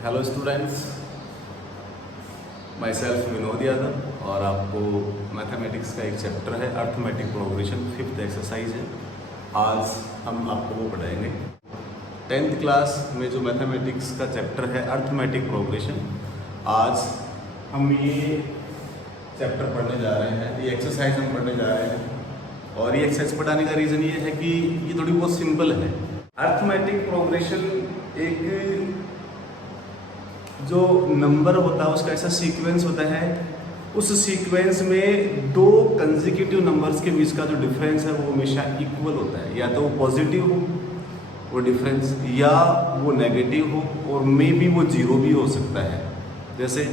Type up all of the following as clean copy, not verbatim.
Hello students, my self Vinod Yadav और आपको mathematics का एक चैप्टर है अर्थमेटिक प्रोग्रेशन, 5th एक्सरसाइज है। आज हम आपको वो पढ़ाएंगे 10th क्लास में जो मैथमेटिक्स का चैप्टर है अर्थमेटिक प्रोग्रेशन। आज हम ये चैप्टर पढ़ने जा रहे हैं, ये एक्सरसाइज हम पढ़ने जा रहे हैं। और ये एक्सरसाइज पढ़ाने का रीज़न ये है कि ये थोड़ी बहुत सिंपल है। अर्थमेटिक प्रोग्रेशन एक जो नंबर होता है उसका ऐसा सीक्वेंस होता है, उस सीक्वेंस में दो कंसेक्यूटिव नंबर्स के बीच का जो डिफरेंस है वो हमेशा इक्वल होता है। या तो वो पॉजिटिव हो वो डिफरेंस, या वो नेगेटिव हो, और मे बी वो जीरो भी हो सकता है। जैसे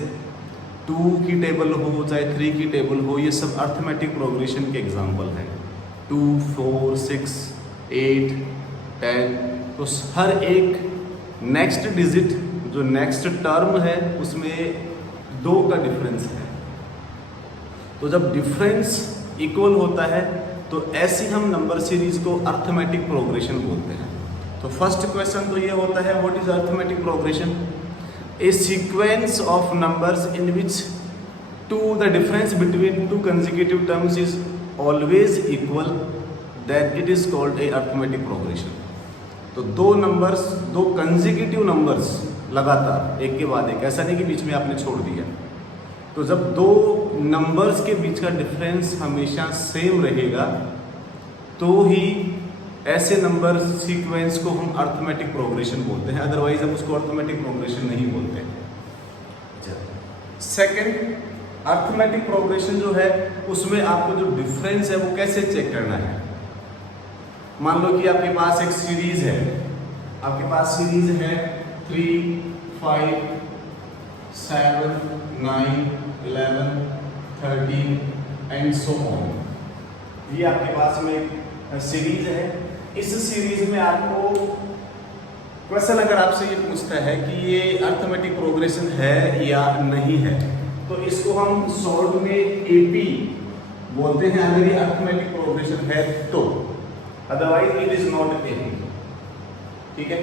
2 की टेबल हो चाहे 3 की टेबल हो, ये सब अर्थमेटिक प्रोग्रेशन के एग्जाम्पल हैं। 2, 4, 6, 8, 10। तो हर एक नेक्स्ट डिजिट जो नेक्स्ट टर्म है उसमें 2 का डिफरेंस है। तो जब डिफरेंस इक्वल होता है तो ऐसी हम नंबर सीरीज को अर्थमेटिक प्रोग्रेशन बोलते हैं। तो फर्स्ट क्वेश्चन तो ये होता है, what is arithmetic progression? A sequence of numbers in which the difference between 2 consecutive terms is always equal, then it is called a arithmetic progression. तो दो कंसेक्यूटिव नंबर्स लगातार एक के बाद एक, ऐसा नहीं कि बीच में आपने छोड़ दिया। तो जब दो नंबर्स के बीच का डिफरेंस हमेशा सेम रहेगा तो ही ऐसे नंबर सीक्वेंस को हम अर्थमेटिक प्रोग्रेशन बोलते हैं, अदरवाइज हम उसको अर्थमेटिक प्रोग्रेशन नहीं बोलते। सेकंड, अर्थमेटिक प्रोग्रेशन जो है उसमें आपको जो डिफरेंस है वो कैसे चेक करना है। मान लो कि आपके पास एक सीरीज है, आपके पास सीरीज है 3, 5, 7, 9, 11, 13 एंड सो ऑन। ये आपके पास में एक सीरीज है। इस सीरीज में आपको क्वेश्चन अगर आपसे ये पूछता है कि ये अर्थमेटिक प्रोग्रेशन है या नहीं है, तो इसको हम शॉर्ट में एपी बोलते हैं अगर ये अर्थमेटिक प्रोग्रेशन है तो, otherwise it is not AP. ठीक है,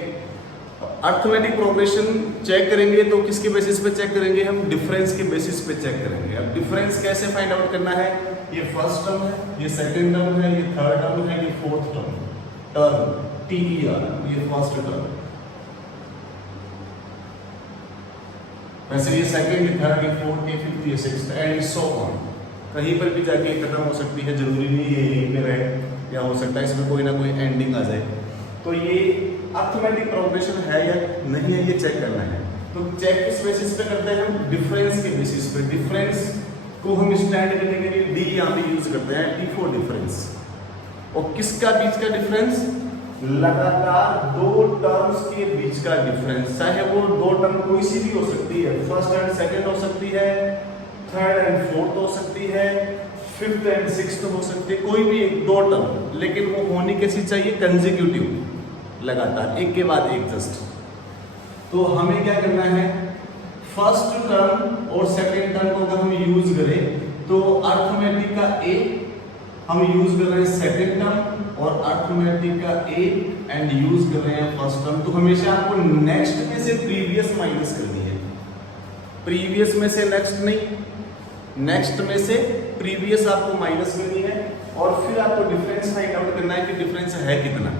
अर्थमेटिक प्रोग्रेशन चेक करेंगे तो किसके बेसिस पे चेक करेंगे? हम डिफरेंस के बेसिस पे चेक करेंगे। अब डिफरेंस कैसे फाइंड आउट करना है? ये फर्स्ट टर्म है, ये सेकंड टर्म है, ये थर्ड टर्म है, ये फोर्थ टर्म, TER, ये फर्स्ट टर्म, वैसे ये सेकंड, ये थर्ड, ये फोर्थ, ये फिफ्थ, ये सिक्स्थ एंड सो ऑन। कहीं पर भी जाके खत्म हो सकती है, जरूरी नहीं है यहीं पे रहे, या हो सकता है इसमें कोई ना कोई एंडिंग आ जाए। तो ये अर्थमेटिक प्रोग्रेशन है या नहीं है ये चेक करना है। तो चेक किस बेसिस पे करते हैं? हम डिफरेंस के बेसिस पे। डिफरेंस को हम स्टैंड करने के लिए डी यहाँ पे यूज करते हैं, T फॉर डिफरेंस। और किसका बीच का डिफरेंस? लगातार दो टर्म्स के बीच का डिफरेंस, चाहे वो दो टर्म कोई सी भी हो सकती है, फर्स्ट एंड सेकेंड हो सकती है, थर्ड एंड फोर्थ हो सकती है, फिफ्थ एंड सिक्स्थ हो सकती है, कोई भी दो टर्म, लेकिन वो होनी कैसी चाहिए? कंसेक्यूटिव, लगातार एक के बाद एक जस्ट। तो हमें क्या करना है? फर्स्ट टर्म और सेकंड टर्म को अगर हम यूज करें तो अर्थमेटिक का ए हम यूज कर रहे हैं सेकंड टर्म, और अर्थमेटिक का ए एंड यूज कर रहे हैं फर्स्ट टर्म। तो हमेशा आपको नेक्स्ट में से प्रीवियस माइनस करनी है, प्रीवियस में से नेक्स्ट नहीं, नेक्स्ट में से प्रीवियस आपको माइनस करनी है, और फिर आपको डिफरेंस फाइंड आउट करना है कि डिफरेंस है कितना।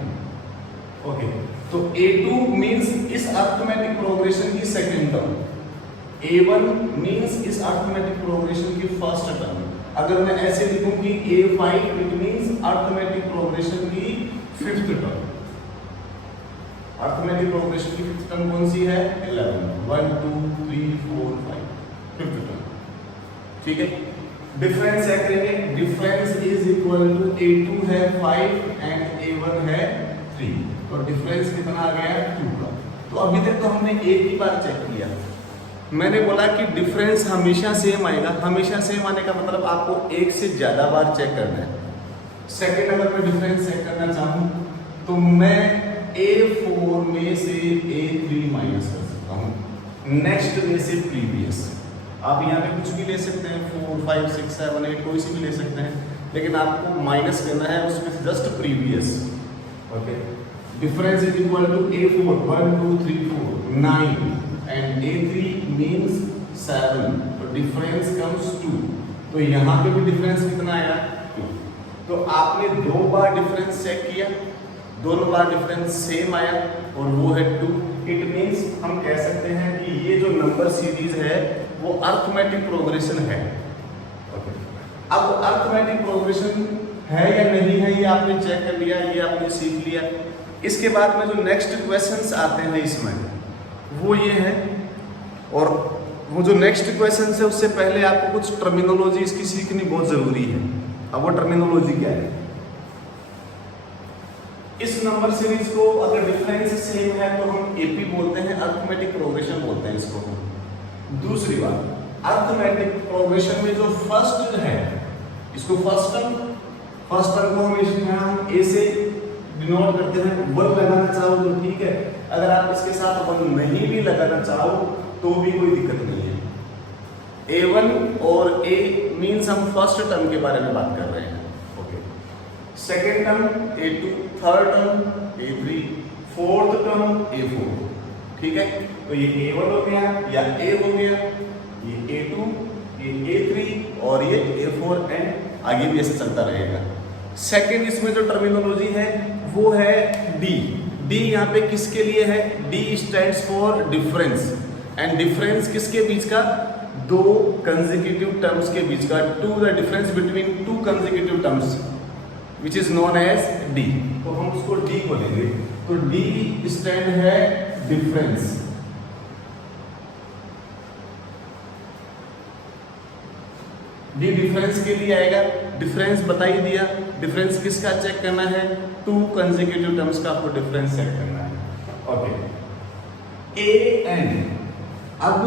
ओके, तो A2 मींस इस अर्थमेटिक प्रोग्रेशन की सेकंड टर्म, A1 मींस इस अर्थमेटिक प्रोग्रेशन की फर्स्ट टर्म। अगर मैं ऐसे लिखूं कि A5 it means arithmetic progression की फिफ्थ टर्म। अर्थमेटिक प्रोग्रेशन की फिफ्थ टर्म कौन सी है? 11, 1, 2, 3, 4, 5, फिफ्थ टर्म। ठीक है, डिफरेंस क्या करेंगे? Difference is equal to A2 है 5 एंड A1 है 3, तो डिफरेंस कितना आ गया? 2 का। तो अभी तक तो हमने एक ही बार चेक किया। मैंने बोला कि डिफरेंस हमेशा सेम आएगा। हमेशा सेम आने का मतलब आपको एक से ज्यादा बार चेक करना है। सेकंड, अगर मैं डिफरेंस चेक करना चाहूँ तो मैं A4 में से A3 माइनस कर सकता हूँ, नेक्स्ट में से प्रीवियस। आप यहाँ पे कुछ भी ले सकते हैं, 4, 5, 6, 7, 8 कोई सी भी ले सकते हैं, लेकिन आपको माइनस करना है उसमें just previous. Okay, difference is equal to A4 1 2 3 4 9 and A3 means 7, तो डिफरेंस कम्स 2। तो यहाँ पे भी डिफरेंस कितना आया 2। तो आपने 2 बार डिफरेंस चेक किया, दोनों बार डिफरेंस सेम आया और वो है 2। इट मीन्स हम कह सकते हैं कि ये जो नंबर सीरीज है वो अर्थमेटिक प्रोग्रेशन है। अब अर्थमेटिक प्रोग्रेशन है या नहीं है ये आपने चेक कर लिया, ये आपने सीख लिया। इसके बाद में जो नेक्स्ट क्वेश्चंस आते हैं इसमें वो ये है, और वो जो नेक्स्ट क्वेश्चंस है उससे पहले आपको कुछ टर्मिनोलॉजी इसकी सीखनी बहुत जरूरी है। अब वो टर्मिनोलॉजी क्या है? इस नंबर सीरीज को अगर डिफरेंस सेम है तो हम एपी बोलते हैं, अर्थमेटिक प्रोग्रेशन बोलते हैं इसको हम। दूसरी बात, अर्थमेटिक प्रोग्रेशन में जो फर्स्ट है इसको फर्स्ट टर्म को हम ए से डिनोट करते हैं। 1 लगाना चाहो तो ठीक है, अगर आप इसके साथ 1 नहीं भी लगाना चाहो तो भी कोई दिक्कत नहीं है। A1 और A मीन्स हम फर्स्ट टर्म के बारे में बात कर रहे हैं। Okay, second term A2, third term A3, fourth term A4। ठीक है, तो ये A1 हो गया या A हो गया, ये A2, ये A3 और ये A4 एंड आगे भी ऐसे चलता रहेगा। सेकेंड इसमें जो टर्मिनोलॉजी है वो है D। D यहाँ पे किसके लिए है? D stands for difference, and difference किसके बीच का? 2 कंसेक्यूटिव टर्म्स के बीच का, the difference between 2 consecutive terms which is known as D। तो हम उसको D बोलेंगे। तो D स्टैंड है डिफरेंस। D डिफरेंस के लिए आएगा। डिफरेंस बता ही दिया, डिफरेंस किसका चेक करना है? 2 कंसेक्यूटिव टर्म्स का आपको डिफरेंस चेक करना है। ओके, A एंड अब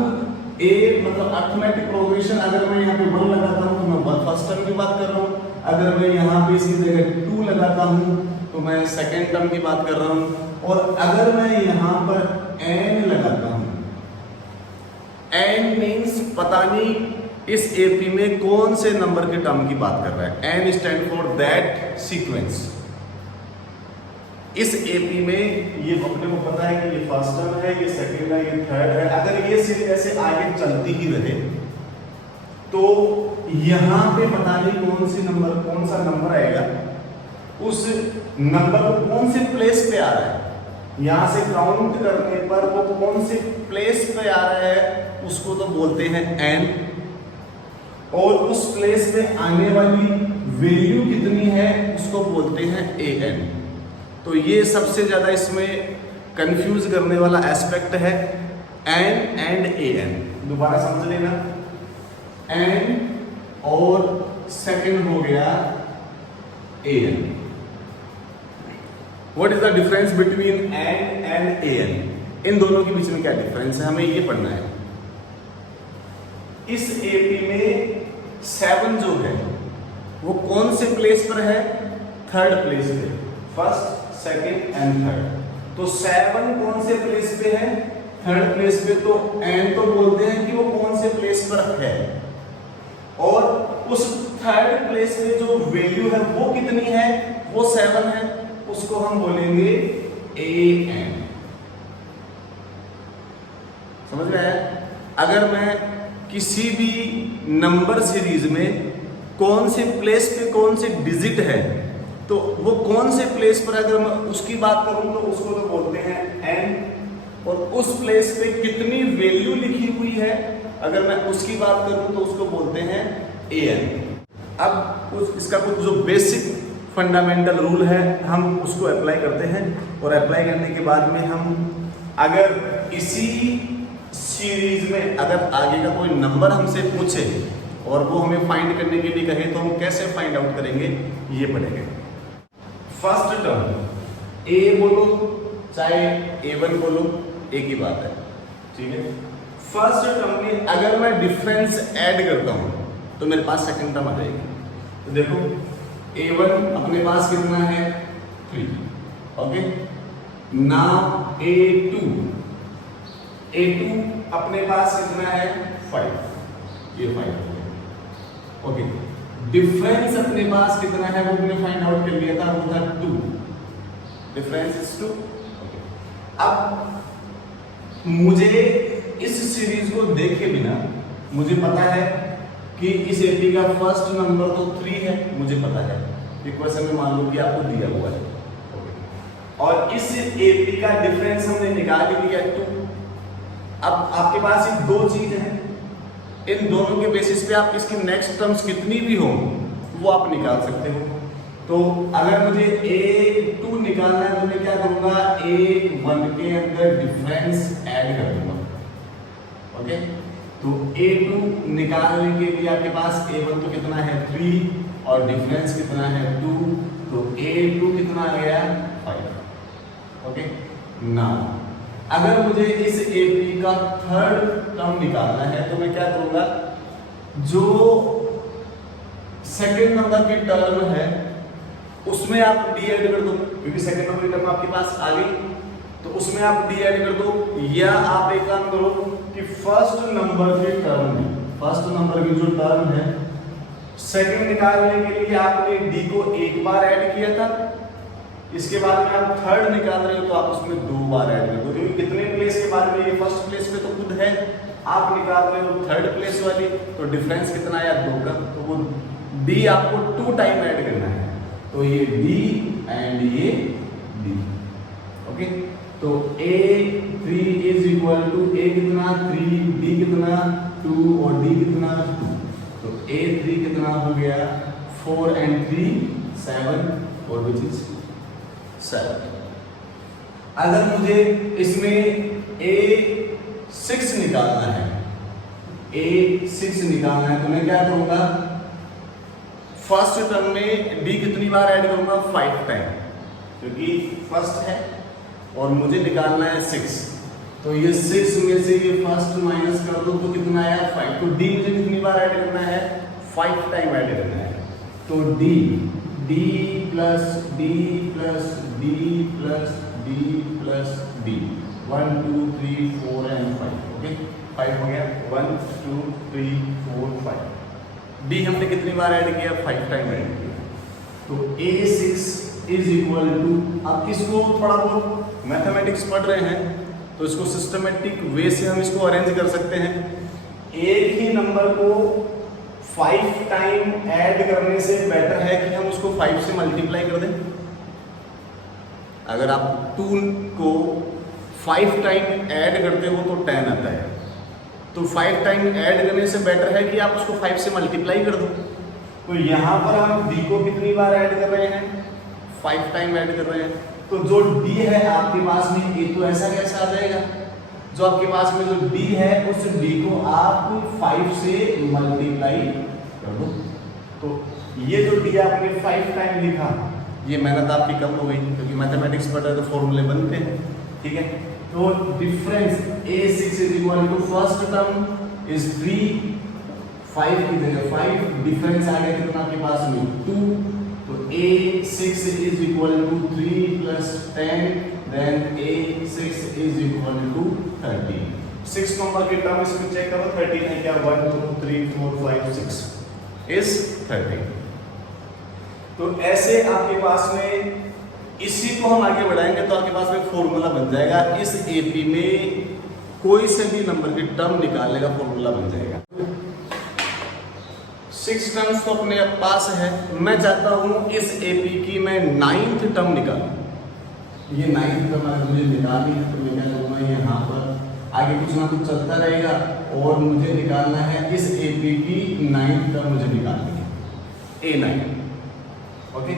A मतलब अर्थमेटिक प्रोग्रेशन, अगर मैं यहाँ पे 1 लगाता हूँ तो मैं फर्स्ट टर्म की बात कर रहा हूँ, अगर मैं यहाँ पे इसकी जगह 2 लगाता हूँ तो मैं सेकेंड टर्म की बात कर रहा हूँ, और अगर मैं यहाँ पर n लगाता हूँ, n मीन्स पता नहीं इस एपी में कौन से नंबर के टर्म की बात कर रहा है। n stand for that sequence. इस एपी में ये अपने को पता है कि ये फर्स्ट टर्म है, ये सेकंड है, ये थर्ड है। अगर ये सीरीज ऐसे आगे चलती ही रहे तो यहाँ पे पता नहीं कौन सा नंबर आएगा, उस नंबर को कौन से प्लेस पे आ रहा है, यहाँ से काउंट करने पर वो कौन से प्लेस पे आ रहा है उसको तो बोलते हैं n, और उस प्लेस पे आने वाली वैल्यू कितनी है उसको बोलते हैं an। तो ये सबसे ज्यादा इसमें कंफ्यूज करने वाला एस्पेक्ट है n एंड an। दोबारा समझ लेना, n और सेकंड हो गया an। What is the difference between n and an? इन दोनों के बीच में क्या डिफरेंस है हमें ये पढ़ना है। इस एपी में 7 जो है वो कौन से प्लेस पर है? थर्ड प्लेस पे, फर्स्ट सेकंड एंड थर्ड। तो 7 कौन से प्लेस पे है? थर्ड प्लेस पे। तो n तो बोलते हैं कि वो कौन से प्लेस पर है, और उस थर्ड प्लेस पे जो वैल्यू है वो कितनी है? वो 7 है, उसको हम बोलेंगे an। समझ में आया? अगर मैं किसी भी नंबर सीरीज में कौन से प्लेस पे कौन से डिजिट है तो वो कौन से प्लेस पर अगर मैं उसकी बात करूं तो उसको तो बोलते हैं n, और उस प्लेस पे कितनी वैल्यू लिखी हुई है अगर मैं उसकी बात करूं तो उसको बोलते हैं an। अब इसका कुछ जो बेसिक फंडामेंटल रूल है हम उसको अप्लाई करते हैं, और अप्लाई करने के बाद में हम अगर इसी सीरीज में अगर आगे का कोई नंबर हमसे पूछे और वो हमें फाइंड करने के लिए कहे तो हम कैसे फाइंड आउट करेंगे ये पढ़ेंगे। फर्स्ट टर्म a बोलो चाहे a1 बोलो एक ही बात है, ठीक है। फर्स्ट टर्म में अगर मैं डिफरेंस ऐड करता हूं तो मेरे पास सेकंड टर्म आ जाएगी। तो देखो a1 अपने पास कितना है 3, ओके। नाउ a2 अपने पास कितना है 5, ये 5 हो गया, ओके। डिफरेंस अपने पास कितना है वो हमने फाइंड आउट कर लिया था, वो था 2, डिफरेंस इज 2, ओके। अब मुझे इस सीरीज को देखे बिना मुझे पता है कि इस एपी का फर्स्ट नंबर तो 3 है, मुझे पता है, इक्वेशन में मान लो कि आपको दिया हुआ है, और इस एपी का डिफरेंस हमने निकाल लिया 2। अब आपके पास ये दो चीज है, इन दोनों के बेसिस पे आप इसकी नेक्स्ट टर्म्स कितनी भी हो वो आप निकाल सकते हो। तो अगर मुझे A2 निकालना है तो मैं क्या करूंगा, A1 के अंदर डिफरेंस ऐड कर दूंगा। ओके, तो A2 निकालने के लिए आपके पास A1 तो कितना है 3 और डिफरेंस कितना है 2, तो A2 कितना आ गया 5। ओके, नाउ अगर मुझे इस AP का थर्ड टर्म निकालना है तो मैं क्या करूंगा, जो सेकेंड नंबर की टर्म है उसमें आप डी ऐड कर दो, क्योंकि सेकंड नंबर की टर्म आपके पास आ गई, तो उसमें आप डी ऐड कर दो। या आप एक काम करो कि फर्स्ट नंबर की टर्म में, फर्स्ट नंबर की जो टर्म है सेकंड निकालने के लिए आपने डी को एक बार ऐड किया था, इसके बाद में आप थर्ड निकाल रहे हो तो आप उसमें 2 बार ऐड कर दो, क्योंकि कितने प्लेस के बाद में ये फर्स्ट प्लेस पे तो खुद है, आप निकाल रहे हो थर्ड प्लेस वाली, तो डिफरेंस कितना आया 2 का, तो वो डी आपको 2 टाइम ऐड करना है, तो ये D एंड ये D। ओके, तो A3 is equal to A कितना 3, D कितना 2 और D कितना 2, तो A3 कितना हो गया 4 एंड 3 7 और विच इज 7। अगर मुझे इसमें A6 निकालना है, A6 निकालना है तो मैं क्या करूंगा, फर्स्ट टर्म में डी कितनी बार ऐड करूंगा 5 टाइम, क्योंकि फर्स्ट है और मुझे निकालना है 6, तो ये 6 में से ये फर्स्ट माइनस कर दो तो कितना आया 5, तो डी मुझे कितनी बार ऐड करना है 5 टाइम ऐड करना है, तो D plus D plus D plus D plus D 1 2 3 4 and 5। Okay, 5 हो गया, 1 2 3 4 5। डी हमने कितनी बार ऐड किया 5 टाइम ऐड किया, तो A6 इज इक्वल टू, अब इसको थोड़ा बहुत मैथमेटिक्स पढ़ रहे हैं तो इसको सिस्टमेटिक वे से हम इसको अरेंज कर सकते हैं। एक ही नंबर को 5 टाइम ऐड करने से बेटर है कि हम उसको 5 से मल्टीप्लाई कर दें। अगर आप 2 को 5 टाइम ऐड करते हो तो 10 आता है, तो 5 टाइम ऐड करने से बेटर है कि आप उसको 5 से मल्टीप्लाई कर दो। तो यहाँ पर हम d को कितनी बार ऐड कर रहे हैं 5 टाइम ऐड कर रहे हैं, तो जो d है आपके पास में ये तो ऐसा कैसा आ जाएगा, जो आपके पास में जो d है उस d को आप 5 से मल्टीप्लाई कर दो। तो ये जो d आपने 5 टाइम लिखा, ये मेहनत आपकी कम हो गई, क्योंकि मैथमेटिक्स पढ़ रहे तो फॉर्मूले बनते हैं, ठीक है। तो difference A6 is equal to first term is 3, 5 की जगह 5, डिफरेंस आ गया कितना आपके पास में 2, तो A6 is equal to 3 plus 10, then A6 is equal to 13। 6 number की टर्म इसमें चेक करो 13 है क्या, 1 2 3 4 5 6 इज 13। तो ऐसे आपके पास में, इसी को हम आगे बढ़ाएंगे तो आपके पास में फॉर्मूला बन जाएगा, इस एपी में कोई से भी नंबर की टर्म निकालने का फॉर्मूला बन जाएगा। 6 टर्म्स तो अपने पास है, मैं चाहता हूं इस एपी की मैं 9th टर्म निकालूं। ये 9th टर्म अगर मुझे निकालनी है तो मैं क्या करूंगा, यहाँ पर आगे कुछ ना कुछ चलता रहेगा और मुझे निकालना है इस एपी की 9th टर्म मुझे निकालनी है A9। ओके,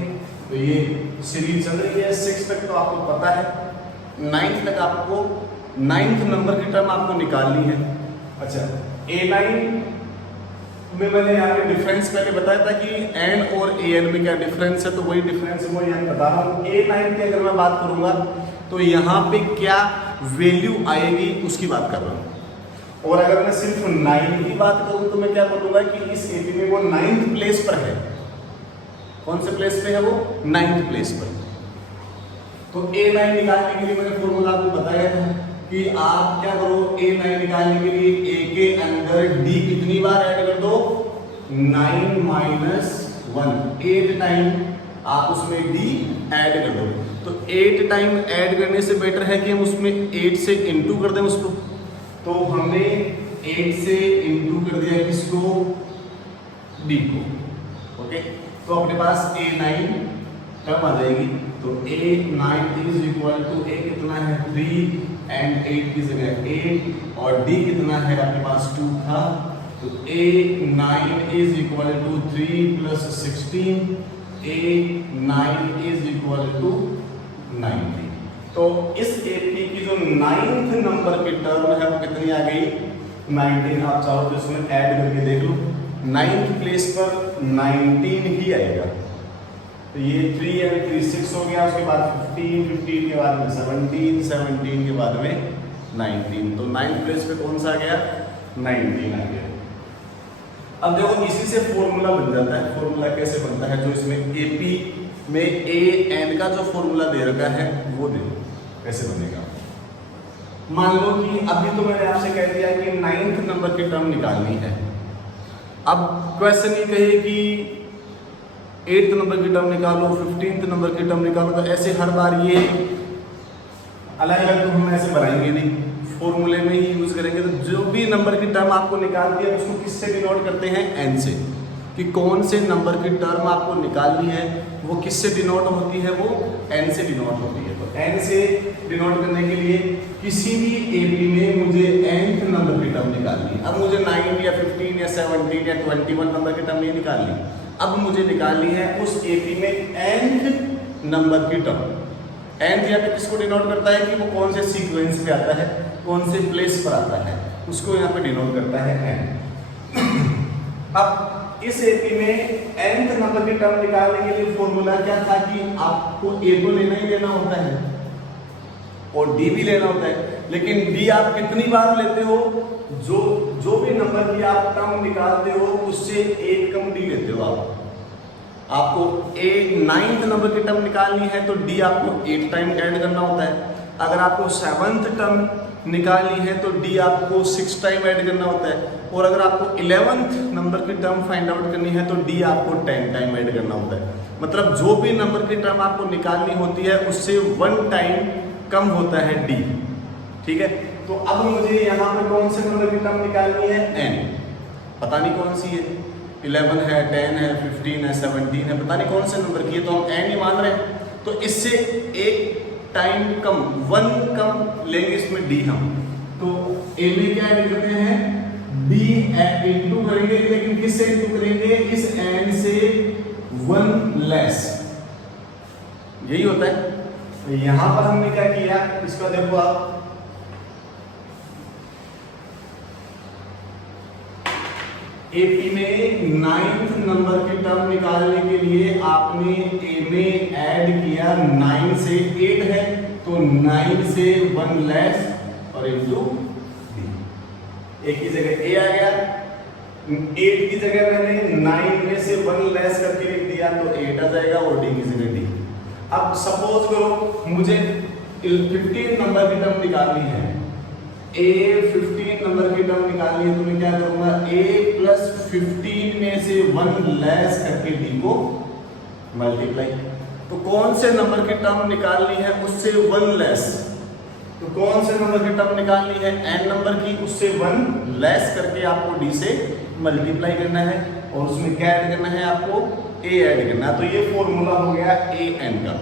तो ये सीरीज चल रही है 6 तक तो आपको पता है, 9th तक आपको 9th नंबर की टर्म आपको निकालनी है। अच्छा, A9 में मैंने यहाँ पे डिफरेंस पहले बताया था कि n और an में क्या डिफरेंस है, तो वही डिफरेंस मैं यहाँ बता रहा हूँ। A9 की अगर मैं बात करूँगा तो यहाँ पे क्या वैल्यू आएगी उसकी बात कर रहा हूँ, और अगर मैं सिर्फ 9 की बात करूँ तो मैं क्या बोलूँगा कि इस एपी में वो 9th प्लेस पर है। कौन से प्लेस पे है वो, 9th प्लेस पर। तो A9 निकालने के लिए मैंने फॉर्मूला आपको बताया था कि आप क्या करो, A9 निकालने के लिए A के अंदर D कितनी बार ऐड कर दो, 9 माइनस 1, 8 टाइम आप उसमें D ऐड कर दो। तो 8 टाइम ऐड करने से बेटर है कि हम उसमें 8 से इंटू कर दें उसको, तो हमने 8 से इंटू कर दिया किसको, डी को। ओके, तो अपने पास A9 टर्म आ जाएगी। तो A9 is equal to A कितना है 3 एंड 8 की जगह 8 और D कितना है आपके पास 2 था। तो A9 is equal to 3 plus 16, A9 is equal to 90। तो इस AP की जो 9th नंबर की टर्म है वो कितनी आ गई 19। आप चाहो तो इसमें ऐड करके देख लो, 9th प्लेस पर 19 ही आएगा। तो ये 3 एंड 3 6 हो गया, उसके बाद 15, 15 के बाद में 17, 17 के बाद में 19। तो 9th प्लेस पे कौन सा आ गया 19 आ गया। अब देखो इसी से फॉर्मूला बन जाता है। फॉर्मूला कैसे बनता है, जो इसमें AP में AN का जो फॉर्मूला दे रखा है वो देखो कैसे बनेगा। मान लो कि अभी तो मैंने आपसे कह दिया कि 9th नंबर की टर्म निकालनी है। अब क्वेश्चन ये कहे कि 8th नंबर की टर्म निकालो, 15th नंबर की टर्म निकालो, तो ऐसे हर बार ये अलग अलग तो हम ऐसे बनाएंगे नहीं, फॉर्मूले में ही यूज करेंगे। तो जो भी नंबर की टर्म आपको निकालती है उसको किससे डिनोट करते हैं, n से। कि कौन से नंबर की टर्म आपको निकालनी है वो किससे डिनोट होती है, वो n से डिनोट होती है। तो n से डिनोट करने के लिए किसी भी AP में मुझे nth नंबर की टर्म निकालनी है। अब मुझे 9 या 15 या 17 या 21 नंबर की टर्म नहीं निकालनी, अब मुझे निकालनी है उस AP में nth नंबर की टर्म। nth यहाँ पे किसको डिनोट करता है कि वो कौन से सीक्वेंस पे आता है, कौन से प्लेस पर आता है, उसको यहाँ पे डिनोट करता है n। अब इस AP में nth नंबर की टर्म निकालने के लिए फॉर्मूला क्या था कि आपको A तो लेना ही लेना होता है और D भी लेना होता है, लेकिन D आप कितनी बार लेते हो, जो भी नंबर की आप टर्म निकालते हो उससे एक कम D लेते हो आपको 9th नंबर की टर्म निकालनी है तो D आपको 8 टाइम ऐड करना होता है। अगर आपको 7th टर्म निकालनी है तो D आपको 6 टाइम ऐड करना होता है। और अगर आपको 11th नंबर की टर्म फाइंड आउट करनी है तो D आपको 10 टाइम ऐड करना होता है। मतलब जो भी नंबर की टर्म आपको निकालनी होती है उससे 1 टाइम कम होता है D। ठीक है, तो अब मुझे यहाँ पे कौन से नंबर की टर्म निकालनी है, n। पता नहीं कौन सी है, 11 है, 10 है, 15 है, 17 है, पता नहीं कौन से नंबर की है, तो हम n ही मान रहे हैं। तो इससे एक टाइम कम 1 कम लेंगे इसमें D हम। तो A में क्या ऐड करते हैं, D इंटू करेंगे, लेकिन किससे इंटू करेंगे, इस n से 1 लेस, यही होता है। तो यहां पर हमने क्या किया, इसका देखो आप, AP में 9th नंबर की टर्म निकालने के लिए आपने A में ऐड किया 9 से 8 है तो 9 से 1 लेस और इनटू D। A की जगह A आ गया, 8 की जगह मैंने 9 में से 1 लेस करके लिख दिया तो 8 आ जाएगा और D की जगह D। अब सपोज करो मुझे 15 नंबर की टर्म निकालनी है, A 15 नंबर की टर्म निकालनी है तो मैं क्या करूंगा, A प्लस 15 में से 1 लेस करके D को मल्टीप्लाई। तो कौन से नंबर की टर्म निकालनी है उससे 1 लेस, तो कौन से नंबर की टर्म निकालनी है, n नंबर की, उससे 1 लेस करके आपको D से मल्टीप्लाई करना है और उसमें क्या ऐड करना है, आपको A ऐड करना है। तो ये फॉर्मूला हो गया AN का,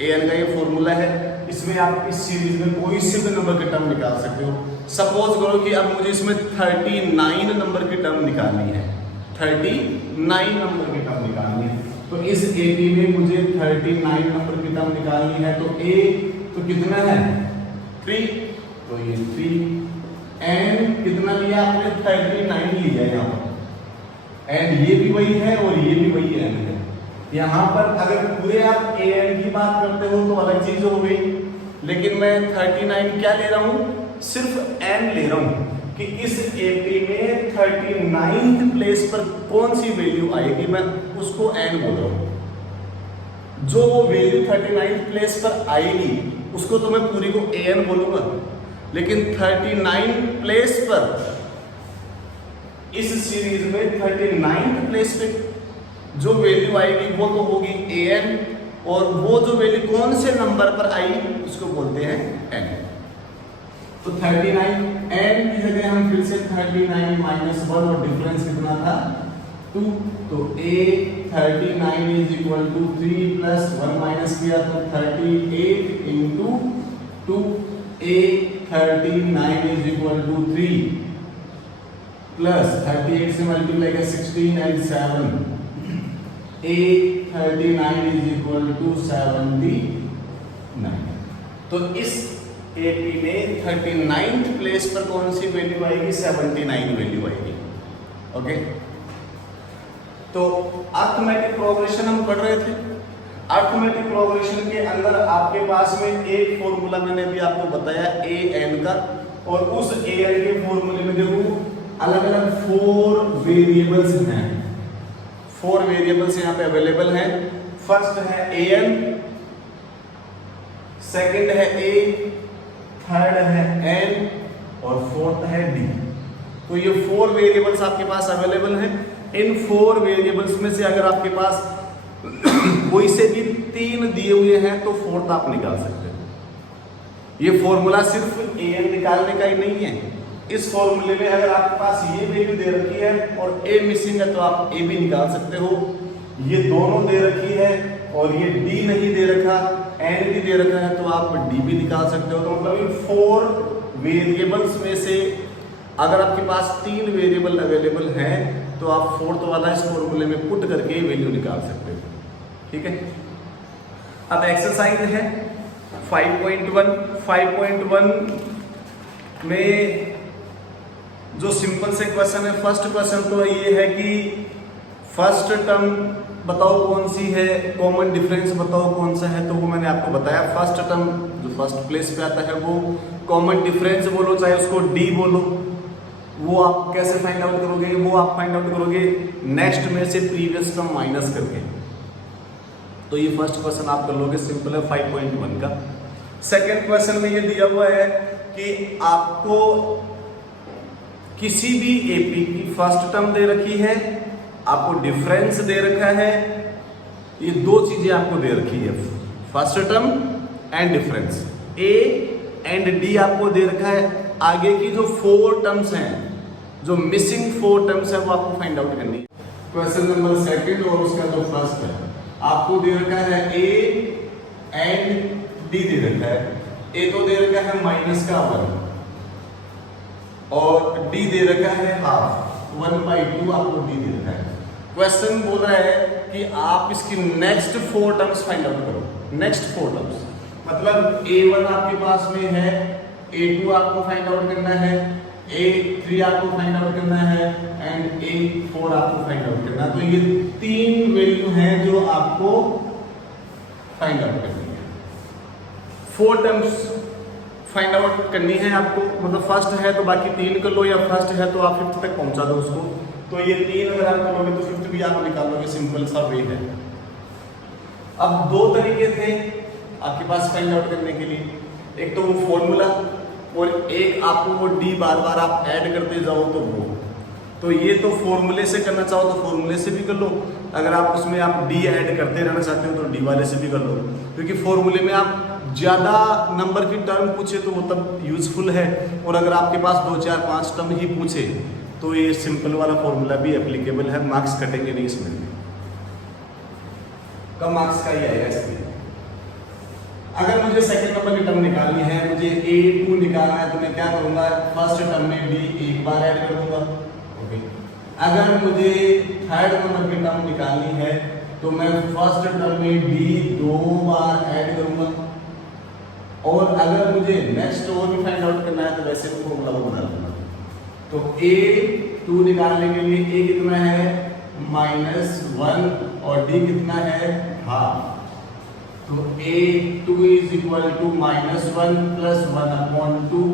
AN का ये फॉर्मूला है। इसमें आप इस सीरीज में कोई से भी नंबर की टर्म निकाल सकते हो। सपोज करो कि अब मुझे इसमें 39 नंबर की टर्म निकालनी है, 39 नंबर की टर्म निकालनी है। तो इस AP में मुझे 39 नंबर की टर्म निकालनी है। तो A तो कितना है 3, तो ये 3, N कितना लिया आपने, 39 लिया यहाँ पर, एंड ये भी वही है और ये भी वही N है। यहाँ पर अगर पूरे आप AN की बात करते हो तो अलग चीज हो गई, लेकिन मैं 39 क्या ले रहा हूँ, सिर्फ N ले रहा हूँ कि इस AP में 39th प्लेस पर कौन सी वैल्यू आएगी, मैं उसको N बोल रहा हूँ। जो वैल्यू 39th प्लेस पर आएगी उसको तो मैं पूरी को AN बोलूंगा, लेकिन 39 प्लेस पर इस सीरीज में 39th प्लेस पे जो वैल्यू आएगी वो तो होगी AN, और वो जो वैल्यू कौन से नंबर पर आई उसको बोलते हैं N। तो 39 n की जगह हम फिर से 39 माइनस 1 और डिफरेंस कितना था 2, तो a 39 is equal to 3 plus 1 minus किया तो 38 into 2, a 39 is equal to 3 plus 38 से मल्टीप्लाई किया 16 and 7, a 39 is equal to 79। तो इस एपी में 39th प्लेस पर कौन सी वैल्यू आएगी 79 वैल्यू आएगी। ओके, तो अर्थमेटिक प्रोग्रेशन हम पढ़ रहे थे। अर्थमेटिक प्रोग्रेशन के अंदर आपके पास में एक फॉर्मूला मैंने अभी आपको बताया ए एन का, और उस ए एन के फॉर्मूले में देखो अलग अलग 4 वेरिएबल्स हैं। 4 वेरिएबल्स यहाँ पे अवेलेबल हैं। फर्स्ट है ए एन, सेकेंड है ए, थर्ड है एन और फोर्थ है डी। तो ये 4 वेरिएबल्स आपके पास अवेलेबल हैं। इन 4 वेरिएबल्स में से अगर आपके पास कोई से भी 3 दिए हुए हैं तो फोर्थ आप निकाल सकते हो। ये फॉर्मूला सिर्फ ए एन निकालने का ही नहीं है। इस फॉर्मूले में अगर आपके पास ये वैल्यू दे रखी है और ए मिसिंग है तो आप ए भी निकाल सकते हो। ये दोनों दे रखी है और ये डी नहीं दे रखा, एन भी दे रखा है तो आप डी भी निकाल सकते हो। तो मतलब इन 4 वेरिएबल्स में से अगर आपके पास 3 वेरिएबल अवेलेबल हैं तो आप फोर्थ वाला इस फॉर्मूले में पुट करके वैल्यू निकाल सकते हो। ठीक है, अब एक्सरसाइज है 5.1 में जो सिंपल से क्वेश्चन है। फर्स्ट क्वेश्चन तो ये है कि फर्स्ट टर्म बताओ कौन सी है, कॉमन डिफरेंस बताओ कौन सा है। तो वो मैंने आपको बताया, फर्स्ट टर्म जो फर्स्ट प्लेस पे आता है वो कॉमन डिफरेंस बोलो, चाहे उसको डी बोलो। वो आप कैसे फाइंड आउट करोगे, वो आप फाइंड आउट करोगे नेक्स्ट में से प्रीवियस टर्म माइनस करके। तो ये फर्स्ट क्वेश्चन आप कर लोगे, सिंपल है 5.1 का। सेकेंड क्वेश्चन में ये दिया हुआ है कि आपको किसी भी एपी की फर्स्ट टर्म दे रखी है, आपको डिफरेंस दे रखा है। ये 2 चीजें आपको दे रखी है, first term and difference. A and D आपको दे रखा है। आगे की जो 4 टर्म्स हैं, जो मिसिंग 4 टर्म्स है, वो आपको फाइंड आउट करनी है। क्वेश्चन नंबर सेकंड और उसका जो फर्स्ट है, आपको दे रखा है ए एंड डी दे रखा है। ए तो दे रखा है -1 और डी दे रखा है हाफ, 1/2 आपको डी दे रखा है। क्वेश्चन बोल रहा है कि आप इसकी नेक्स्ट 4 टर्म्स फाइंड आउट करो। नेक्स्ट 4 टर्म्स मतलब A1 आपके पास में है, A2 आपको फाइंड आउट करना है, A3 आपको फाइंड आउट करना है एंड A4 आपको फाइंड आउट करना है। तो ये 3 वैल्यू हैं जो आपको फाइंड आउट करनी है। 4 टर्म्स फाइंड आउट करनी है आपको, मतलब फर्स्ट है तो बाकी 3 कर लो, या फर्स्ट है तो आप 5th तक पहुंचा दो उसको। तो ये 3 अगर आप करोगे तो 5th भी आप निकालोगे, सिंपल सा वे है। अब 2 तरीके थे आपके पास फाइंड आउट करने के लिए, एक तो वो फॉर्मूला और एक आपको वो डी बार बार आप ऐड करते जाओ तो वो। तो ये तो फॉर्मूले से करना चाहो तो फॉर्मूले से भी कर लो, अगर आप उसमें आप डी ऐड करते रहना चाहते हो तो डी वाले से भी कर लो, क्योंकि फॉर्मूले में आप ज़्यादा नंबर की टर्म पूछे तो वो तब यूजफुल है, और अगर आपके पास 2, 4, 5 टर्म ही पूछे तो ये सिंपल वाला फॉर्मूला भी एप्लीकेबल है। मार्क्स कटेंगे नहीं इसमें, कम मार्क्स का ही आएगा इसमें। अगर मुझे सेकंड नंबर की टर्म निकालनी है, मुझे A2 निकालना है, तो मैं क्या करूंगा, फर्स्ट टर्म में D एक बार ऐड कर दूंगा। ओके, अगर मुझे थर्ड नंबर की टर्म निकालनी है तो मैं फर्स्ट टर्म में D 2 बार ऐड करूंगा, और अगर मुझे नेक्स्ट और भी फाइंड आउट करना है तो वैसे भी फॉर्मूला वो बना दूंगा। तो A2 निकालने के लिए A कितना है -1 और D कितना है हाफ। तो A2 इज इक्वल टू -1 + 1/2,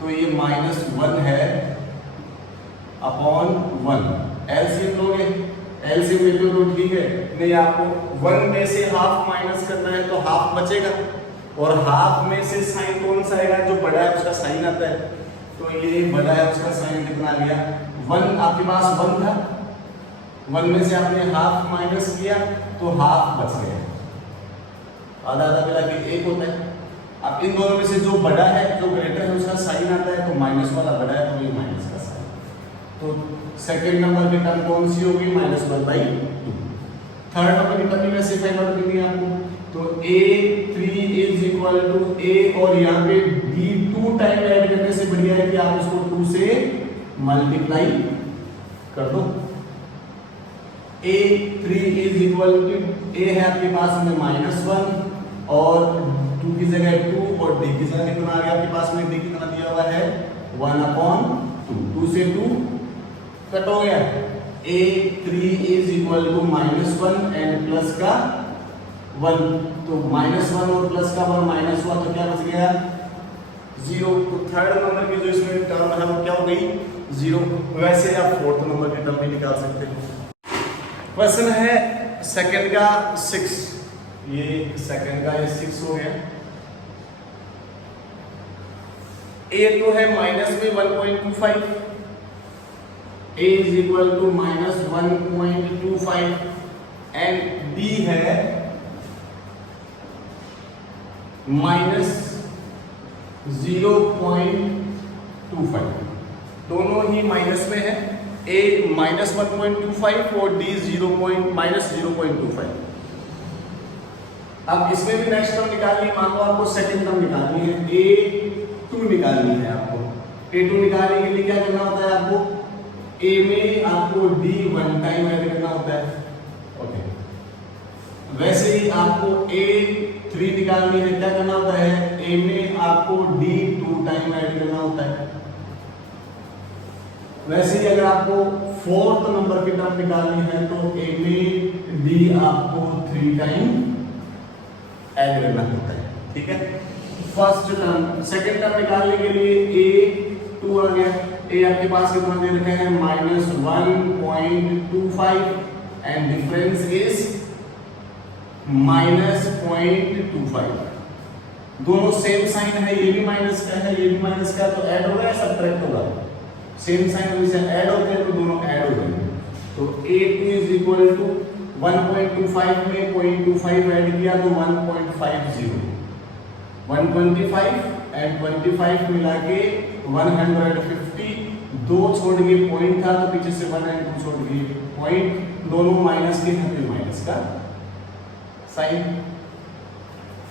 तो ये -1 है अपॉन 1। एलसीएम लोगे, एलसीएम ले लो तो ठीक है, नहीं आपको 1 में से हाफ माइनस करना है तो हाफ बचेगा, और हाफ में से साइन कौन सा आएगा, जो बड़ा है उसका साइन आता है। तो ये बड़ा है उसका साइन कितना आ गया 1, आपके पास 1 था, 1 में से आपने हाफ माइनस किया तो हाफ बच गया, आधा आधा मिला के 1 होता है। अब इन दोनों में से जो बड़ा है, जो ग्रेटर है, उसका साइन सेकेंड नंबर की टर्म कौन सी होगी, -1/2। थर्ड नंबर की टर्म वैसे फाइंड आउट करनी है आपको, तो A3 is equal to A, और यहाँ पे B 2 टाइम ऐड करने से बढ़िया है कि आप इसको 2 से मल्टीप्लाई कर दो। A3 is equal to A है आपके पास में -1 और 2 की जगह 2 और D की जगह कितना आ गया आपके पास में, D कितना दिया हुआ है 1/2, 2 से 2 कट हो गया। A3 is equal to -1 and plus का 1, तो -1 और प्लस का 1 माइनस हुआ तो क्या बच गया 0। तो थर्ड नंबर की जो इसमें टर्म है वो क्या हो गई 0। वैसे आप फोर्थ नंबर की टर्म भी निकाल सकते हो। क्वेश्चन है सेकंड का 6, ये सेकंड का ये 6 हो गया। A तो है माइनस में 1.25, A is equal to -1.25 and B है -0.25, दोनों ही माइनस में है। A -1.25 और D -0.25। अब इसमें भी नेक्स्ट टर्म निकालनी, मान लो आपको सेकंड टर्म निकालनी है, A2 निकालनी है आपको। A2 निकालने के लिए क्या करना होता है आपको, A में आपको D 1 टाइम ऐड करना होता है। ओके, वैसे ही आपको A3 निकालनी है, क्या करना होता है, A में आपको D 2 टाइम ऐड करना होता है। वैसे ही अगर आपको फोर्थ नंबर की टर्म निकालनी है तो A में D आपको 3 टाइम ऐड करना होता है, ठीक है। फर्स्ट टर्म, सेकंड टर्म निकालने के लिए A2 आ गया। A आपके पास कितना दे रखा है -1.25 एंड डिफरेंस इज -0.25। दोनों सेम साइन है, ये भी माइनस का है, ये भी माइनस का, तो ऐड होगा या सब्ट्रैक्ट होगा, सेम साइन से ऐड होते हैं तो दोनों ऐड हो जाएंगे। तो A2 इज इक्वल टू 1.25 में 0.25 ऐड किया तो 1.50, 125 एंड 25 मिला के 150, 2 छोड़ के पॉइंट था तो पीछे से 1 एंड 2 छोड़ के पॉइंट, दोनों माइनस के हैं तो माइनस का साइन।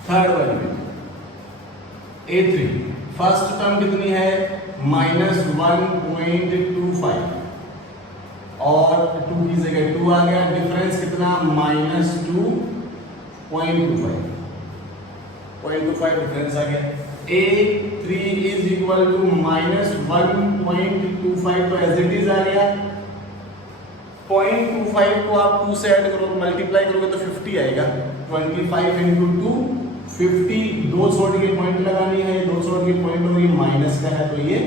थर्ड वन में A3 फर्स्ट टर्म कितनी है -1.25 और 2 की जगह 2 आ गया, डिफरेंस कितना -2.25 डिफरेंस आ गया। A3 इज इक्वल टू -1.25, तो एज इट इज आ गया। 0.25 को आप 2 से ऐड करो, मल्टीप्लाई करोगे तो 50 आएगा। 25 इंटू 2 50, 2 छोड़ के पॉइंट लगानी है, 2 छोड़ के पॉइंट होगी, माइनस का है तो ये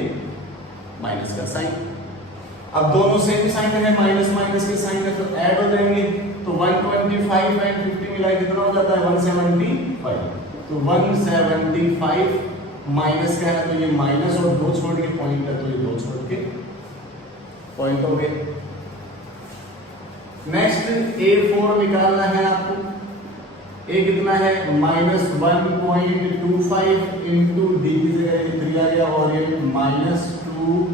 माइनस का साइन। अब दोनों सेम साइन है, माइनस माइनस के साइन है तो ऐड हो जाएंगे, तो 125 एंड 50 मिला कितना हो जाता है 175। तो 175 माइनस का है तो ये माइनस, और 2 छोड़ के पॉइंट है तो ये 2 छोड़ के पॉइंट हो गए। नेक्स्ट A4 निकालना है आपको। A कितना है -1.25 इंटू D की जगह 3 आ गया और ये -25।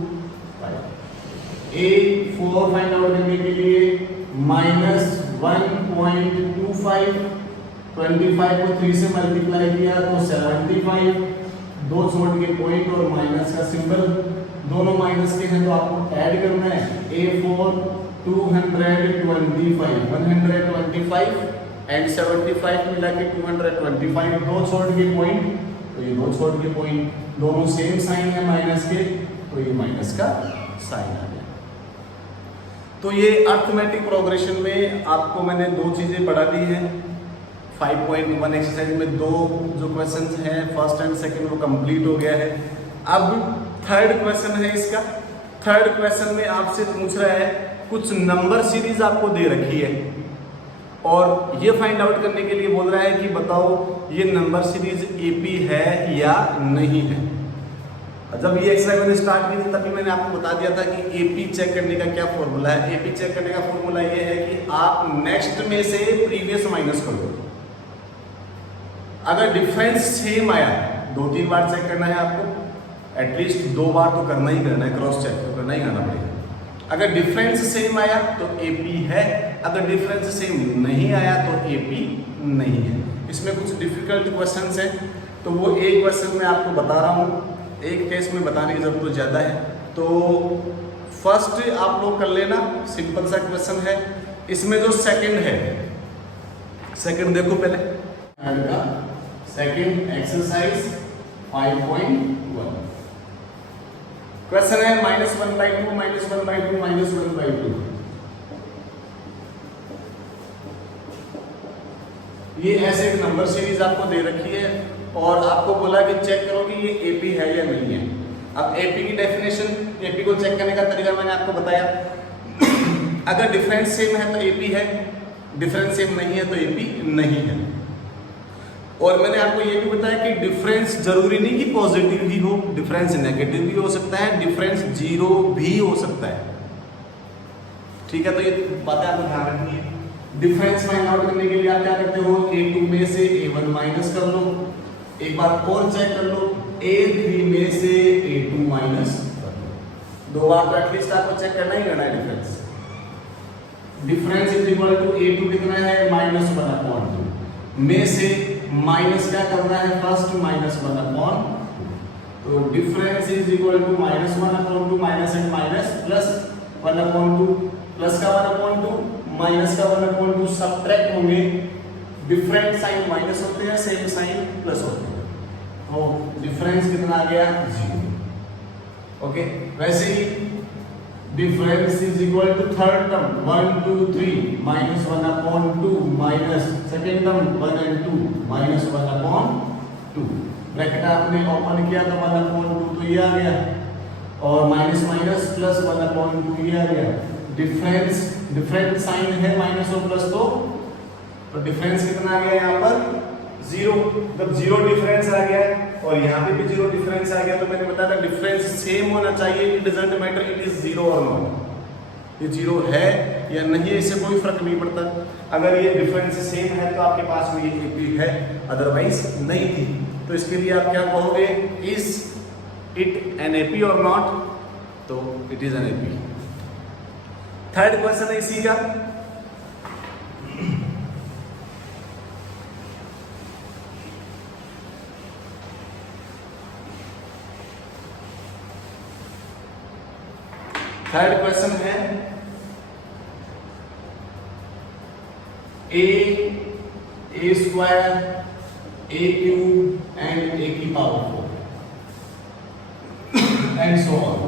A4 फाइंड आउट करने के लिए -1.25, 25 को 3 से मल्टीप्लाई किया तो 75, 2 छोड़ के पॉइंट और माइनस का सिंबल, दोनों माइनस के हैं तो आपको ऐड करना है। A4 225, 125 एंड 75 मिला के 225, 2 छोड़ के पॉइंट तो ये 2 छोड़ के पॉइंट, दोनों सेम साइन है माइनस के तो ये माइनस का साइन आ गया। तो ये अर्थमेटिक प्रोग्रेशन में आपको मैंने 2 चीजें पढ़ा दी हैं। 5.1 एक्सरसाइज में 2 जो क्वेश्चंस हैं फर्स्ट एंड सेकंड वो कंप्लीट हो गया है। अब थर्ड क्वेश्चन है इसका। थर्ड क्वेश्चन में आपसे पूछ रहा है, कुछ नंबर सीरीज आपको दे रखी है और ये फाइंड आउट करने के लिए बोल रहा है कि बताओ ये नंबर सीरीज AP है या नहीं है। जब ये एक्सरसाइज मैंने स्टार्ट की थी तभी मैंने आपको बता दिया था कि AP चेक करने का क्या फॉर्मूला है। AP चेक करने का फॉर्मूला ये है कि आप नेक्स्ट में से प्रीवियस माइनस कर दो। अगर डिफरेंस सेम आया 2-3 बार चेक करना है आपको, एटलीस्ट 2 बार तो करना ही करना है, क्रॉस चेक तो करना ही करना पड़ेगा। अगर डिफरेंस सेम आया तो AP है, अगर डिफरेंस सेम नहीं आया तो AP नहीं है। इसमें कुछ डिफिकल्ट क्वेश्चंस हैं, तो वो एक क्वेश्चन मैं आपको बता रहा हूँ, एक केस में बताने की जरूरत ज़्यादा है। तो फर्स्ट आप लोग कर लेना, सिंपल सा क्वेश्चन है। इसमें जो सेकंड है, सेकंड देखो पहले, सेकंड एक्सरसाइज 5.1 क्वेश्चन है -1/2 -1/2 -1/2। ये ऐसे एक नंबर सीरीज आपको दे रखी है और आपको बोला कि चेक करो कि ये AP है या नहीं है। अब AP की डेफिनेशन, AP को चेक करने का तरीका मैंने आपको बताया। अगर डिफरेंस सेम है तो AP है, डिफरेंस सेम नहीं है तो AP नहीं है। और मैंने आपको ये भी बताया कि डिफरेंस जरूरी नहीं कि पॉजिटिव ही हो, डिफरेंस नेगेटिव भी हो सकता है, डिफरेंस 0 भी हो सकता है। ठीक है, तो ये बातें आपको ध्यान रखनी है। डिफरेंस फाइंड आउट करने के लिए आप क्या करते हो, A2 में से A1 माइनस कर लो, एक बार और चेक कर लो, A3 में से A2 माइनस कर लो। दो बार तो एटलीस्ट आपको चेक करना ही करना है difference. Difference is equal to A2 कितना है, -1/2 में से माइनस क्या करना है, फर्स्ट -1/2। तो difference is equal to -1/2 minus and minus plus 1/2, plus का 1/2 माइनस का 1/2 सब्ट्रैक्ट होंगे। डिफरेंट साइन माइनस होते हैं, सेम साइन प्लस होते हैं, तो डिफरेंस कितना आ गया, 0। ओके, वैसे ही difference is equal to third term 1 2 3 -1/2 minus second term 1 and 2 -1/2। Bracket आपने ओपन किया तो 1/2 तो ये आ गया, और माइनस माइनस प्लस 1/2 ये आ गया। डिफरेंस, डिफरेंट साइन है माइनस और प्लस, तो डिफरेंस कितना आ गया यहाँ पर, 0। जब 0 डिफरेंस आ गया और यहाँ पे भी 0 डिफरेंस आ गया, तो मैंने बताया था डिफरेंस सेम होना चाहिए, it doesn't matter it is 0 और नॉट। ये 0 है या नहीं है इससे कोई फर्क नहीं पड़ता। अगर ये डिफरेंस सेम है तो आपके पास में ये AP है, अदरवाइज नहीं थी। तो इसके लिए आप क्या कहोगे, इज इट एन AP और नॉट, तो it is an AP। Third question है इसी का, थर्ड क्वेश्चन है a square a cube and a की पावर 4 एंड सो ऑन।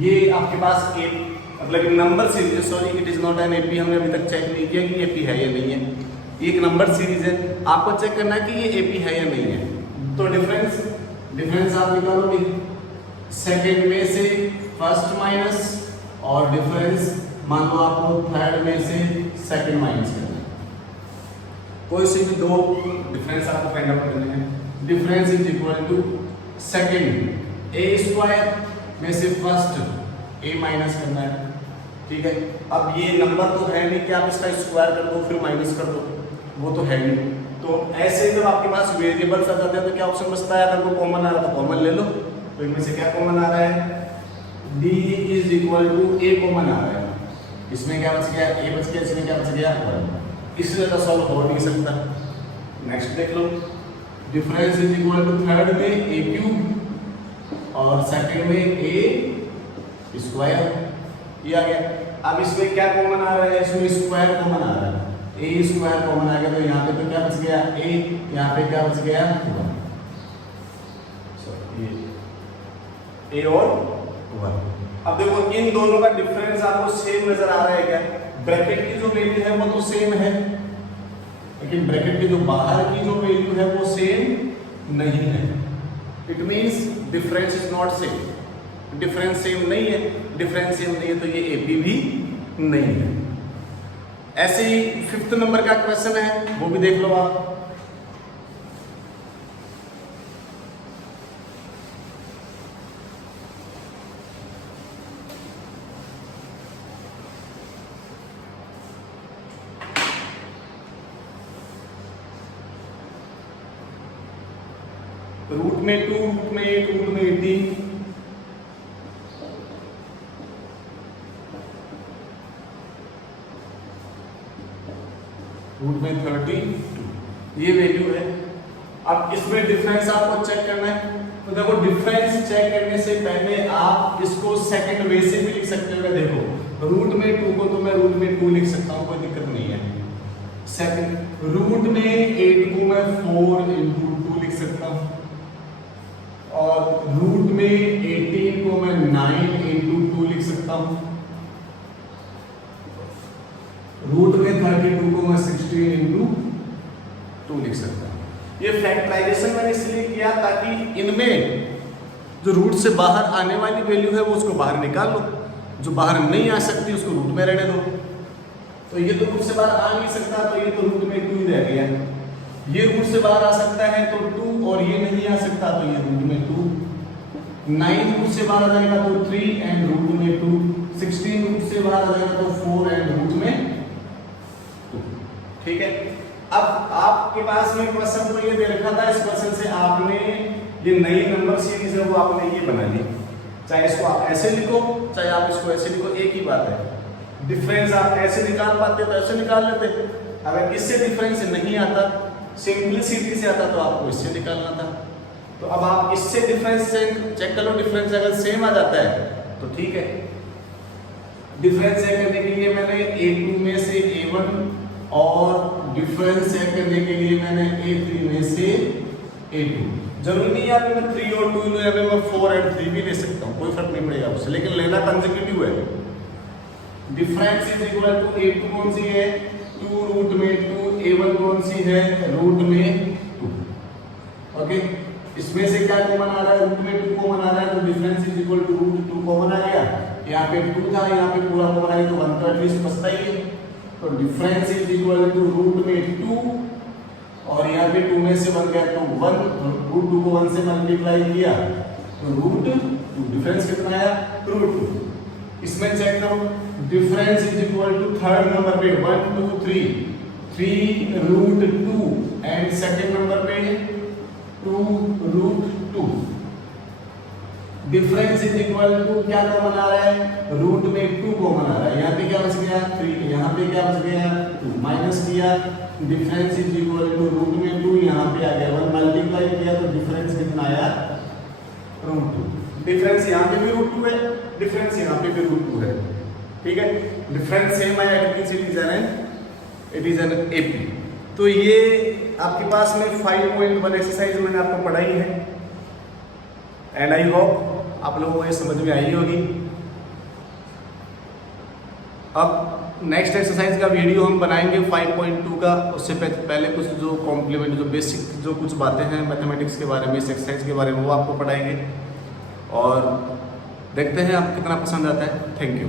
ये आपके पास एक मतलब number series, sorry it is not an AP, हमने अभी तक चेक नहीं किया कि AP है या नहीं है। एक नंबर सीरीज है, आपको चेक करना है कि ये AP है या नहीं है। तो डिफरेंस आप निकालोगे, सेकेंड में से फर्स्ट माइनस, और डिफरेंस मान लो आपको थर्ड में से सेकेंड माइनस करना है। कोई से भी दो डिफरेंस आपको फाइंड आउट करने हैं। Difference is equal to second A square में से फर्स्ट A माइनस करना है। ठीक है, अब ये नंबर तो है नहीं कि आप इसका स्क्वायर कर दो फिर माइनस कर दो, वो तो है नहीं। तो ऐसे जब आपके पास वेरिएबल्स आ जाते हैं तो क्या ऑप्शन बचता है, अगर वो कॉमन आ रहा है तो कॉमन ले लो। तो इनमें से क्या कॉमन आ रहा है, D is equal to A common आ रहा है। इसमें क्या बच गया, A बच गया, इसमें क्या बच गया, 1। इससे ज़्यादा सॉल्व हो नहीं सकता। नेक्स्ट देख लो, difference is equal to third में A क्यूब और सेकंड में A स्क्वायर, ये आ गया। अब इसमें क्या कॉमन आ रहा है, इसमें स्क्वायर कॉमन आ रहा है, A स्क्वायर कॉमन आ गया, तो यहाँ पे तो क्या बच गया A, यहाँ पे क्या बच गया 1। A और 1। अब देखो इन दोनों का डिफरेंस आपको सेम नजर आ रहा है क्या, ब्रैकेट की जो वैल्यू है वो तो सेम है, लेकिन ब्रैकेट के जो बाहर की जो वैल्यू है वो सेम नहीं है। It means difference is not same, difference same नहीं है, डिफरेंस सेम नहीं है तो ये AP भी नहीं है। ऐसे ही 5th नंबर का क्वेश्चन है, वो भी देख लो आप। रूट में 2, रूट में 8, रूट में 18, में 32 ये वैल्यू है। अब इसमें डिफरेंस आपको चेक करना है, तो देखो डिफरेंस चेक करने से पहले आप इसको सेकंड वे से भी लिख सकते हो। देखो रूट में 2 को तो मैं रूट में 2 लिख सकता हूँ, कोई दिक्कत नहीं है। सेकंड रूट में 8 को मैं 4 इंटू 2 लिख सकता हूँ, और रूट में 18 को मैं 9 इंटू 2 लिख सकता हूँ, रूट में 32 को मैं 16 इंटू 2 लिख सकता हूँ। ये फैक्टराइजेशन मैंने इसलिए किया ताकि इनमें जो रूट से बाहर आने वाली वैल्यू है वो उसको बाहर निकाल लो, जो बाहर नहीं आ सकती उसको रूट में रहने दो। तो ये तो रूट से बाहर आ नहीं सकता, तो ये तो रूट में 2 ही रह गया। ये रूट से बाहर आ सकता है तो 2, और ये नहीं आ सकता तो ये रूट में 2। 9 रूट से बाहर आ जाएगा तो 3 एंड रूट में 2। 16 रूट से बाहर आ जाएगा तो 4 एंड रूट में 2। ठीक है। अब आपके पास में क्वेश्चन तो ये दे रखा था, इस क्वेश्चन से आपने ये नई नंबर सीरीज है वो आपने ये बना ली, चाहे इसको आप ऐसे लिखो चाहे आप इसको ऐसे लिखो, एक ही बात है। डिफरेंस आप ऐसे निकाल पाते तो ऐसे निकाल लेते, अगर इससे डिफरेंस नहीं आता, सिंपलिसिटी से आता तो आपको इससे निकालना था। तो अब आप इससे डिफरेंस चेक कर लो, डिफरेंस अगर सेम आ जाता है तो ठीक है। डिफरेंस चेक करने के लिए मैंने A2 में से A1 और डिफरेंस चेक करने के लिए मैंने A3 में से A2। जरूरी नहीं है मैं 3 और 2 लूं, या मैं 4 और 3 भी ले सकता हूं, कोई फर्क नहीं पड़ेगा उससे, लेकिन लेना कंसेक्यूटिव है। Difference is equal to A2 कौन सी है 2 रूट में 2, A1 कौन सी है रूट में 2। ओके, इसमें से क्या कॉमन आ रहा है, रूट में 2 कॉमन आ रहा है, तो difference is equal to root 2 common आ गया। यहाँ पे 2 था, यहाँ पे पूरा कॉमन आ गया, तो 1 तो एटलीस्ट बचता ही है। तो difference is equal to root में 2, और यहाँ पे 2 में से बन गया तो 1, रूट 2 को 1 से मल्टीप्लाई किया तो रूट 2, डिफरेंस कितना आया रूट 2। इसमें चेक करो, difference is equal to third number पे 1 2 3 रूट 2 एंड सेकंड नंबर पे 2 root 2। Difference is equal to क्या कॉमन आ रहा है, रूट में 2 कॉमन आ रहा है, यहाँ पे क्या बच गया 3, यहाँ पे क्या बच गया 2, माइनस किया, difference is equal to root में 2, यहाँ पे आ गया 1, मल्टीप्लाई किया तो डिफरेंस कितना आया रूट 2। डिफरेंस यहाँ पे भी रूट 2 है, डिफरेंस यहाँ पे भी रूट 2 है। ठीक है, डिफरेंस सेम आया, इट इज एन एपी। तो ये आपके पास में 5.1 एक्सरसाइज मैंने आपको पढ़ाई है, एंड आई होप आप लोगों को ये समझ में आई होगी। अब नेक्स्ट एक्सरसाइज का वीडियो हम बनाएंगे 5.2 का, उससे पहले कुछ जो कॉम्प्लीमेंट जो बेसिक जो कुछ बातें हैं मैथमेटिक्स के बारे में, इस एक्सरसाइज के बारे में वो आपको पढ़ाएंगे, और देखते हैं आप कितना पसंद आता है। Thank you.